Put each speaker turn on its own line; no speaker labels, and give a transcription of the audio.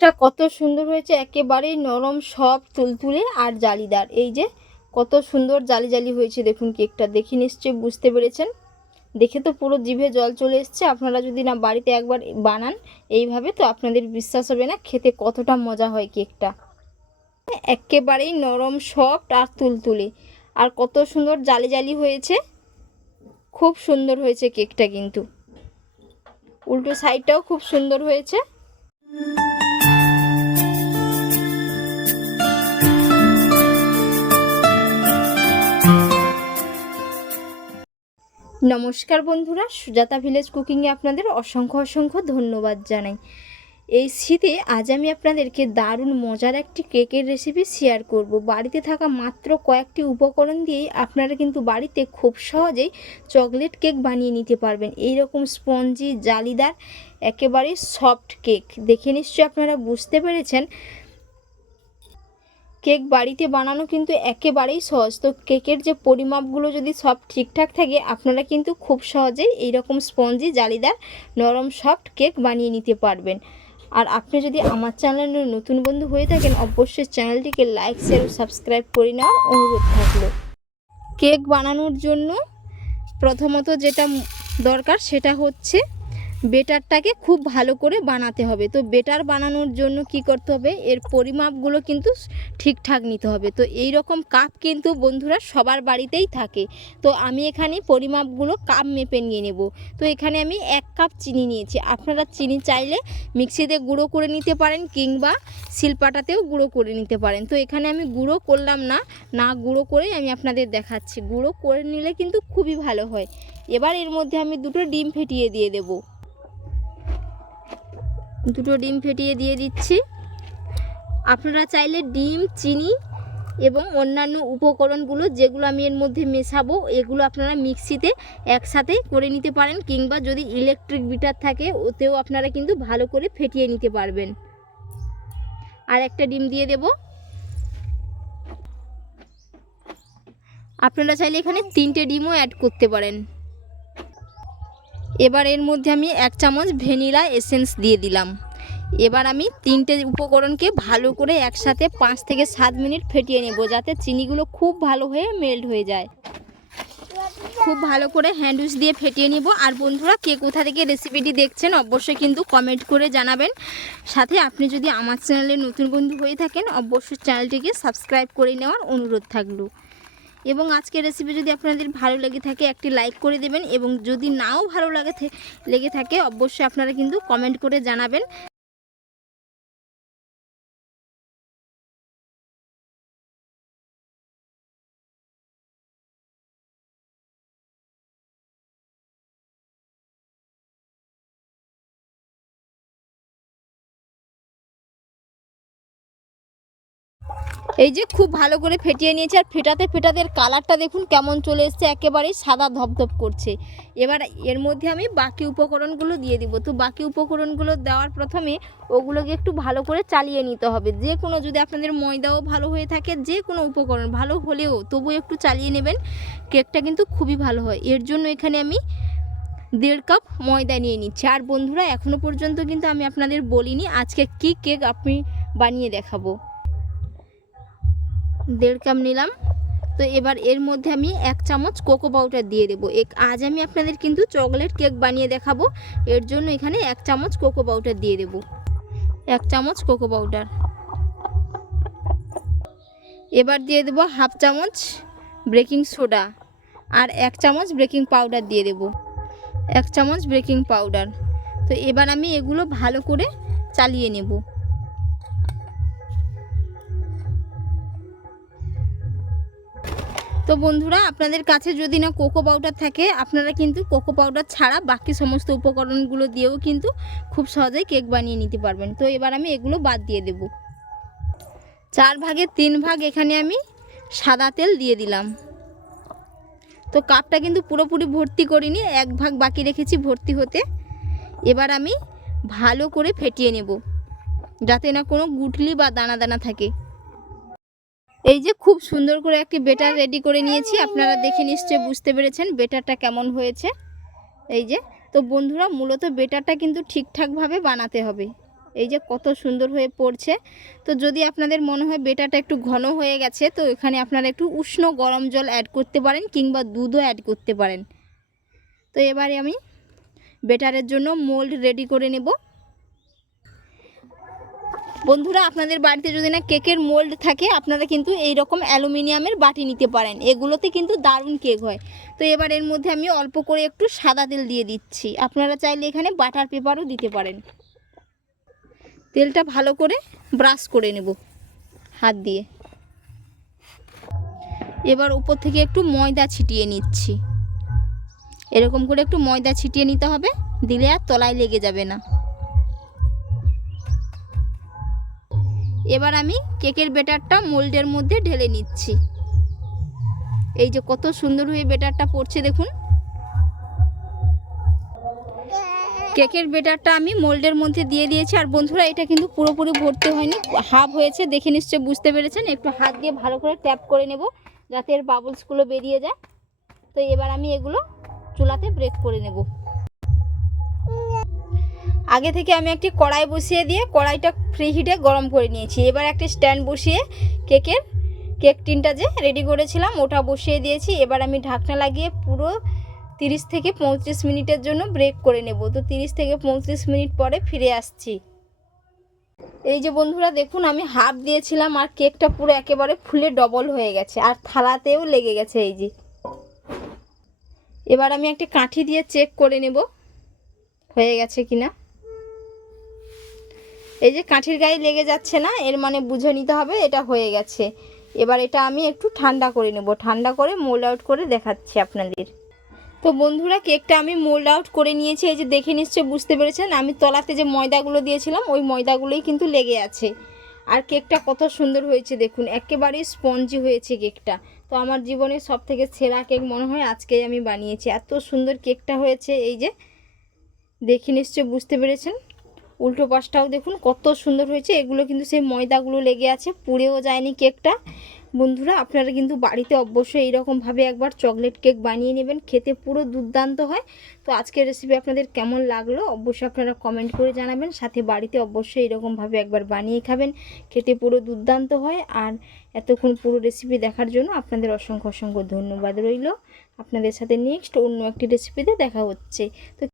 কেকটা কত সুন্দর হয়েছে, একেবারেই নরম সব তুলতুলে আর জালিদার। এই যে কত সুন্দর জালি জালি হয়েছে, দেখুন কেকটা। দেখে নিশ্চয়ই বুঝতে পেরেছেন। দেখে তো পুরো জিভে জল চলে এসছে। আপনারা যদি না বাড়িতে একবার বানান এইভাবে, তো আপনাদের বিশ্বাস হবে না খেতে কতটা মজা হয় কেকটা। একেবারেই নরম সফট আর তুলতুলে। আর কত সুন্দর জালি জালি হয়েছে। খুব সুন্দর হয়েছে কেকটা কিন্তু। উল্টো সাইডটাও খুব সুন্দর হয়েছে। নমস্কার বন্ধুরা, সুজাতা ভিলেজ কুকিংয়ে আপনাদের অসংখ্য অসংখ্য ধন্যবাদ জানাই। এই শীতে আজ আমি আপনাদেরকে দারুণ মজার একটি কেকের রেসিপি শেয়ার করব। বাড়িতে থাকা মাত্র কয়েকটি উপকরণ দিয়েই আপনারা কিন্তু বাড়িতে খুব সহজেই চকলেট কেক বানিয়ে নিতে পারবেন। এই রকম স্পঞ্জি জালিদার, একেবারে সফট কেক দেখে নিশ্চয়ই আপনারা বুঝতে পেরেছেন কেক বাড়িতে বানানো কিন্তু একেবারেই সহজ। তো কেকের যে পরিমাপগুলো যদি সব ঠিকঠাক থাকে, আপনারা কিন্তু খুব সহজেই এইরকম স্পঞ্জি, জালিদার, নরম সফট কেক বানিয়ে নিতে পারবেন। আর আপনি যদি আমার চ্যানেলের নতুন বন্ধু হয়ে থাকেন, অবশ্যই চ্যানেলটিকে লাইক শেয়ার সাবস্ক্রাইব করে নেওয়ার অনুরোধ থাকল। কেক বানানোর জন্য প্রথমত যেটা দরকার সেটা হচ্ছে বেটারটাকে খুব ভালো করে বানাতে হবে। তো বেটার বানানোর জন্য কি করতে হবে? এর পরিমাপগুলো কিন্তু ঠিকঠাক নিতে হবে। তো এই রকম কাপ কিন্তু বন্ধুরা সবার বাড়িতেই থাকে। তো আমি এখানে পরিমাপগুলো কাপ মেপে নিয়ে নেব। তো এখানে আমি এক কাপ চিনি নিয়েছি। আপনারা চিনি চাইলে মিক্সিতে গুঁড়ো করে নিতে পারেন কিংবা শিলপাটাতেও গুঁড়ো করে নিতে পারেন। তো এখানে আমি গুঁড়ো করলাম না না গুঁড়ো করেই আমি আপনাদের দেখাচ্ছি। গুঁড়ো করে নিলে কিন্তু খুবই ভালো হয়। এবার এর মধ্যে আমি দুটো ডিম ফেটিয়ে দিয়ে দেবো। দুটো ডিম ফেটিয়ে দিয়ে দিচ্ছি। আপনারা চাইলে ডিম, চিনি এবং অন্যান্য উপকরণগুলো যেগুলো আমি এর মধ্যে মেশাবো, এগুলো আপনারা মিক্সিতে একসাথে করে নিতে পারেন কিংবা যদি ইলেকট্রিক বিটার থাকে, ওতেও আপনারা কিন্তু ভালো করে ফেটিয়ে নিতে পারবেন। আর একটা ডিম দিয়ে দেব। আপনারা চাইলে এখানে তিনটে ডিমও অ্যাড করতে পারেন। এবার এর মধ্যে আমি এক চামচ ভ্যানিলা এসেন্স দিয়ে দিলাম। এবার আমি তিনটে উপকরণকে ভালো করে একসাথে পাঁচ থেকে সাত মিনিট ফেটিয়ে নেব যাতে চিনিগুলো খুব ভালো হয়ে মেল্ট হয়ে যায়। খুব ভালো করে হ্যান্ডউইচ দিয়ে ফেটিয়ে নিব। আর বন্ধুরা, কে কোথা থেকে রেসিপিটি দেখছেন অবশ্যই কিন্তু কমেন্ট করে জানাবেন। সাথে আপনি যদি আমার চ্যানেলে নতুন বন্ধু হয়ে থাকেন, অবশ্যই চ্যানেলটিকে সাবস্ক্রাইব করে নেওয়ার অনুরোধ থাকল। এবং আজকের রেসিপি যদি আপনাদের ভালো লেগে থাকে, একটি লাইক করে দেবেন এবং যদি নাও ভালো লাগে লেগে থাকে, অবশ্যই আপনারা কিন্তু কমেন্ট করে জানাবেন। এই যে খুব ভালো করে ফেটিয়ে নিয়েছে, আর ফেটাতে ফেটাতে এর কালারটা দেখুন কেমন চলে এসছে একেবারেই সাদা ধপধপ করছে। এবার এর মধ্যে আমি বাকি উপকরণগুলো দিয়ে দিব। তো বাকি উপকরণগুলো দেওয়ার প্রথমে ওগুলোকে একটু ভালো করে চালিয়ে নিতে হবে। যে কোনো যদি আপনাদের ময়দাও ভালো হয়ে থাকে, যে কোনো উপকরণ ভালো হলেও তবু একটু চালিয়ে নেবেন, কেকটা কিন্তু খুবই ভালো হয়। এর জন্য এখানে আমি দেড় কাপ ময়দা নিয়ে নিচ্ছি। আর বন্ধুরা এখনও পর্যন্ত কিন্তু আমি আপনাদের বলিনি আজকে কি কেক আপনি বানিয়ে দেখাবো। দেড় কাপ নিলাম। তো এবার এর মধ্যে আমি এক চামচ কোকো পাউডার দিয়ে দেবো। এক আজ আমি আপনাদের কিন্তু চকলেট কেক বানিয়ে দেখাবো। এর জন্য এখানে এক চামচ কোকো পাউডার দিয়ে দেব। এক চামচ কোকো পাউডার। এবার দিয়ে দেবো হাফ চামচ বেকিং সোডা আর এক চামচ বেকিং পাউডার দিয়ে দেব। এক চামচ বেকিং পাউডার। তো এবার আমি এগুলো ভালো করে চালিয়ে নেব। তো বন্ধুরা, আপনাদের কাছে যদি না কোকো পাউডার থাকে, আপনারা কিন্তু কোকো পাউডার ছাড়া বাকি সমস্ত উপকরণগুলো দিয়েও কিন্তু খুব সহজেই কেক বানিয়ে নিতে পারবেন। তো এবার আমি এগুলো বাদ দিয়ে দেব। চার ভাগের তিন ভাগ এখানে আমি সাদা তেল দিয়ে দিলাম। তো কাপটা কিন্তু পুরোপুরি ভর্তি করিনি, এক ভাগ বাকি রেখেছি ভর্তি হতে। এবার আমি ভালো করে ফেটিয়ে নেব, যাতে না কোনো গুটলি বা দানা দানা থাকে। এই যে খুব সুন্দর করে একটি বেটার রেডি করে নিয়েছি, আপনারা দেখে নিশ্চয়ই বুঝতে পেরেছেন বেটারটা কেমন হয়েছে। এই যে, তো বন্ধুরা, মূলত বেটারটা কিন্তু ঠিকঠাকভাবে বানাতে হবে। এই যে কত সুন্দর হয়ে পড়ছে। তো যদি আপনাদের মনে হয় বেটাটা একটু ঘন হয়ে গেছে, তো এখানে আপনারা একটু উষ্ণ গরম জল অ্যাড করতে পারেন কিংবা দুধও অ্যাড করতে পারেন। তো এবারে আমি বেটারের জন্য মোল্ড রেডি করে নেব। বন্ধুরা, আপনাদের বাড়িতে যদি না কেকের মোল্ড থাকে, আপনারা কিন্তু এই রকম অ্যালুমিনিয়ামের বাটি নিতে পারেন। এগুলোতে কিন্তু দারুণ কেক হয়। তো এবার এর মধ্যে আমি অল্প করে একটু সাদা তেল দিয়ে দিচ্ছি। আপনারা চাইলে এখানে বাটার পেপারও দিতে পারেন। তেলটা ভালো করে ব্রাশ করে নেব হাত দিয়ে। এবার উপর থেকে একটু ময়দা ছিটিয়ে নিচ্ছি। এরকম করে একটু ময়দা ছিটিয়ে নিতে হবে, দিলে আর তলায় লেগে যাবে না। এবার আমি কেকের বেটারটা মোল্ডের মধ্যে ঢেলে নিচ্ছি। এই যে কত সুন্দর হয়ে বেটারটা পড়ছে দেখুন। কেকের বেটারটা আমি মোল্ডের মধ্যে দিয়ে দিয়েছি। আর বন্ধুরা, এটা কিন্তু পুরোপুরি ভর্তি হয়নি। হাফ হয়েছে, দেখে নিশ্চয়ই বুঝতে পেরেছেন। একটু হাত দিয়ে ভালো করে ট্যাপ করে নেব, যাতে এর বাবলসগুলো বেরিয়ে যায়। তো এবার আমি এগুলো চুলাতে ব্রেক করে নেব। আগে থেকে আমি একটি কড়াই বসিয়ে দিয়ে কড়াইটা ফ্রি হিটে গরম করে নিয়েছি। এবার একটি স্ট্যান্ড বসিয়ে কেকের, কেক টিনটা যে রেডি করেছিলাম, ওটা বসিয়ে দিয়েছি। এবার আমি ঢাকনা লাগিয়ে পুরো তিরিশ থেকে পঁয়ত্রিশ মিনিটের জন্য ব্রেক করে নেব। তো তিরিশ থেকে পঁয়ত্রিশ মিনিট পরে ফিরে আসছি। এই যে বন্ধুরা, দেখুন, আমি হাফ দিয়েছিলাম আর কেকটা পুরো একেবারে ফুলে ডবল হয়ে গেছে আর থালাতেও লেগে গেছে এই যে। এবার আমি একটা কাঠি দিয়ে চেক করে নেব, হয়ে গেছে কিনা। এই যে কাঠির গায়ে লেগে যাচ্ছে না, এর মানে বুঝে নিতে হবে এটা হয়ে গেছে। এবার এটা আমি একটু ঠান্ডা করে নেব, ঠান্ডা করে মোল্ড আউট করে দেখাচ্ছি আপনাদের। তো বন্ধুরা, কেকটা আমি মোল্ড আউট করে নিয়েছি, এই যে দেখে নিশ্চয় বুঝতে পেরেছেন, আমি তলাতে যে ময়দাগুলো দিয়েছিলাম, ওই ময়দাগুলোই কিন্তু লেগে আছে। আর কেকটা কত সুন্দর হয়েছে দেখুন, একেবারেই স্পঞ্জি হয়েছে কেকটা। তো আমার জীবনের সব থেকে সেরা কেক মনে হয় আজকেই আমি বানিয়েছি। এত সুন্দর কেকটা হয়েছে, এই যে দেখে নিশ্চয় বুঝতে পেরেছেন। উল্টো পাশটাও দেখুন, কত সুন্দর হয়েছে। এগুলো কিন্তু সেই ময়দাগুলো লেগে আছে, পুড়েও যায়নি কেকটা। বন্ধুরা, আপনারা কিন্তু বাড়িতে অবশ্যই এইরকমভাবে একবার চকলেট কেক বানিয়ে নেবেন, খেতে পুরো দুর্দান্ত হয়। তো আজকের রেসিপি আপনাদের কেমন লাগল, অবশ্যই আপনারা কমেন্ট করে জানাবেন। সাথে বাড়িতে অবশ্যই এরকমভাবে একবার বানিয়ে খাবেন, খেতে পুরো দুর্দান্ত হয়। আর এতক্ষণ পুরো রেসিপি দেখার জন্য আপনাদের অসংখ্য অসংখ্য ধন্যবাদ রইল। আপনাদের সাথে নেক্সট অন্য একটি রেসিপিতে দেখা হচ্ছে। তো